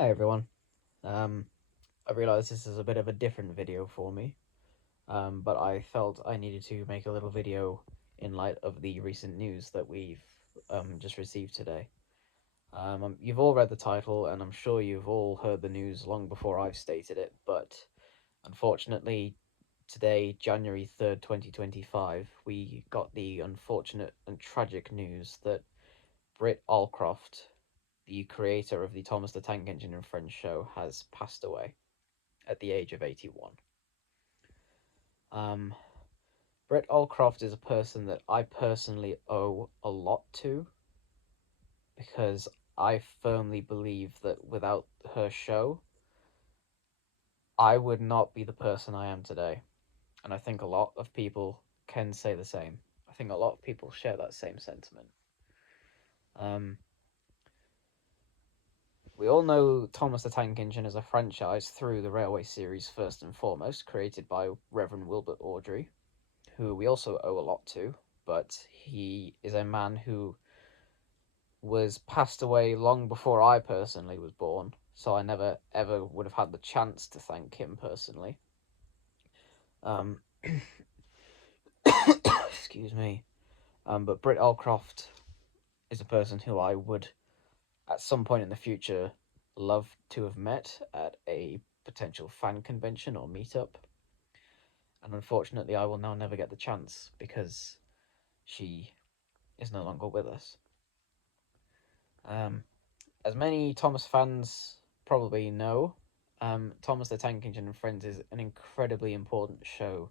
Hi everyone. I realize this is a bit of a different video for me, but I felt I needed to make a little video in light of the recent news that we've just received today. You've all read the title, and I'm sure you've all heard the news long before I've stated it, but unfortunately, today, January 3rd, 2025, we got the unfortunate and tragic news that Britt Allcroft, the creator of the Thomas the Tank Engine and Friends show, has passed away at the age of 81. Um, Britt Allcroft is a person that I personally owe a lot to because I firmly believe that without her show, I would not be the person I am today. And I think a lot of people can say the same. I think a lot of people share that same sentiment. Um, we all know Thomas the Tank Engine as a franchise through the Railway series first and foremost, created by Reverend Wilbert Awdry, who we also owe a lot to, but he is a man who was passed away long before I personally was born, so I never ever would have had the chance to thank him personally. Um, excuse me. But Britt Allcroft is a person who I would, at some point in the future, love to have met at a potential fan convention or meetup. And unfortunately, I will now never get the chance because she is no longer with us. Um, as many Thomas fans probably know, Thomas the Tank Engine and Friends is an incredibly important show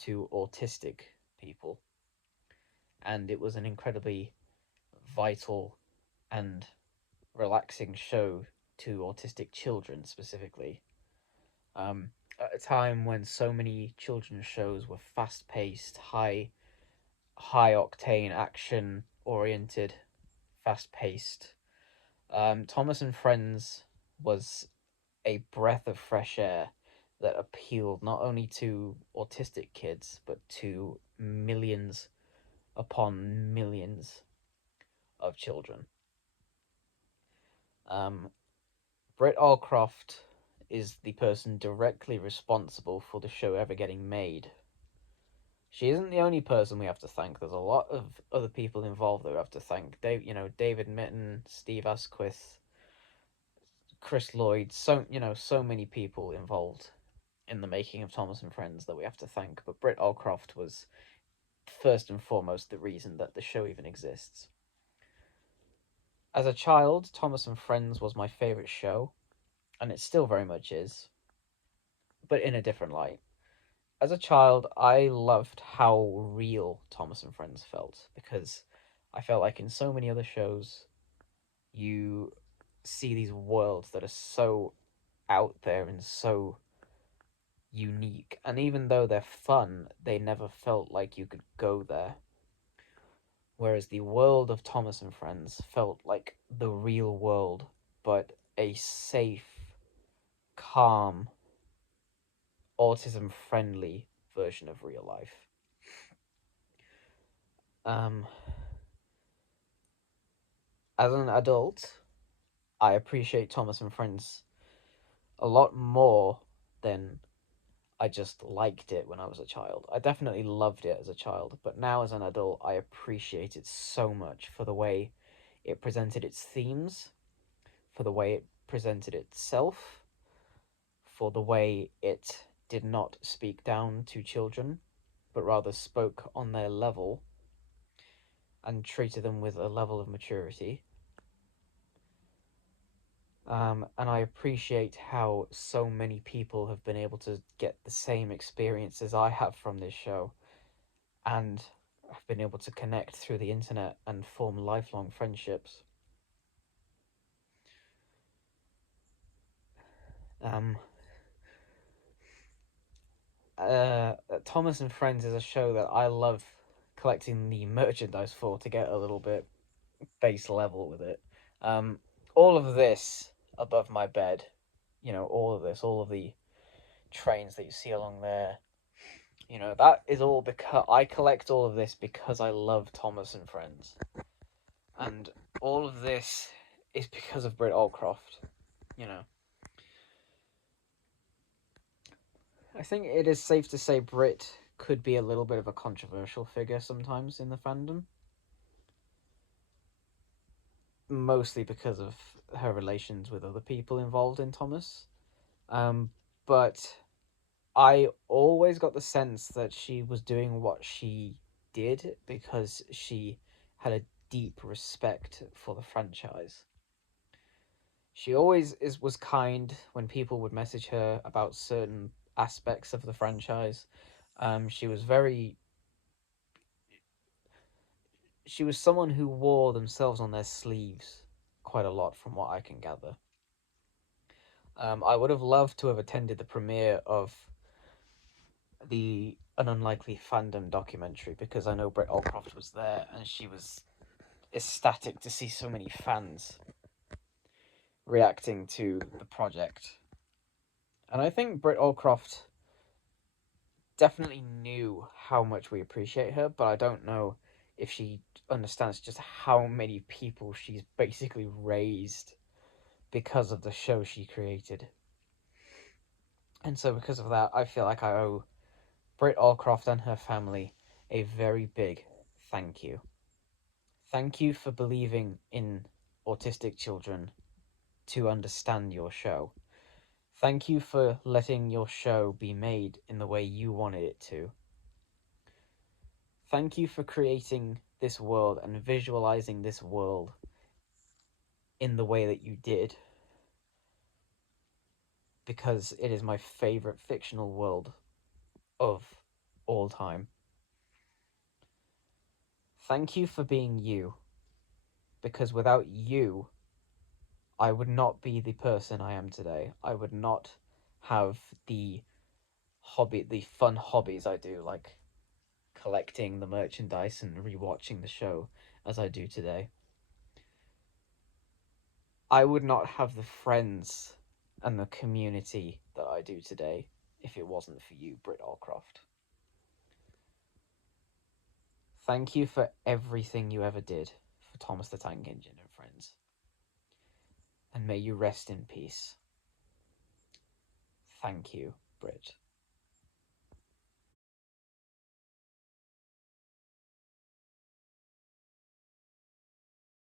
to autistic people, and it was an incredibly vital and relaxing show to autistic children specifically. At a time when so many children's shows were fast paced, high octane, action oriented, fast paced. Thomas and Friends was a breath of fresh air that appealed not only to autistic kids but to millions upon millions of children. Um, Britt Allcroft is the person directly responsible for the show ever getting made. She isn't the only person we have to thank. There's a lot of other people involved that we have to thank. David Mitten, Steve Asquith, Chris Lloyd. So many people involved in the making of Thomas and Friends that we have to thank. But Britt Allcroft was first and foremost the reason that the show even exists. As a child, Thomas and Friends was my favourite show, and it still very much is, but in a different light. As a child, I loved how real Thomas and Friends felt because I felt like in so many other shows, you see these worlds that are so out there and so unique, and even though they're fun, they never felt like you could go there. Whereas the world of Thomas and Friends felt like the real world, but a safe, calm, autism friendly version of real life. Um, as an adult, I appreciate Thomas and Friends a lot more than I just liked it when I was a child. I definitely loved it as a child, but now as an adult, I appreciate it so much for the way it presented its themes, for the way it presented itself, for the way it did not speak down to children, but rather spoke on their level and treated them with a level of maturity. And I appreciate how so many people have been able to get the same experience as I have from this show, and have been able to connect through the internet and form lifelong friendships. Um, Thomas and Friends is a show that I love collecting the merchandise for to get a little bit base level with it. Um, all of this above my bed, all of this, all of the trains that you see along there, that is all because I collect all of this because I love Thomas and Friends. And all of this is because of Britt Allcroft. you know. I think it is safe to say Britt could be a little bit of a controversial figure sometimes in the fandom, mostly because of her relations with other people involved in Thomas. But I always got the sense that she was doing what she did because she had a deep respect for the franchise. She always was kind when people would message her about certain aspects of the franchise. She was very she was someone who wore themselves on their sleeves quite a lot, from what I can gather. I would have loved to have attended the premiere of the An Unlikely Fandom documentary because I know Britt Allcroft was there and she was ecstatic to see so many fans reacting to the project. And I think Britt Allcroft definitely knew how much we appreciate her, but I don't know if she understands just how many people she's basically raised because of the show she created. And so, because of that, I feel like I owe Britt Allcroft and her family a very big thank you. Thank you for believing in autistic children to understand your show. Thank you for letting your show be made in the way you wanted it to. Thank you for creating this world and visualizing this world in the way that you did, because it is my favorite fictional world of all time. Thank you for being you, because without you, I would not be the person I am today. I would not have the fun hobbies I do, like collecting the merchandise and rewatching the show as I do today. I would not have the friends and the community that I do today if it wasn't for you, Britt Allcroft. Thank you for everything you ever did for Thomas the Tank Engine and friends. And may you rest in peace. Thank you, Britt.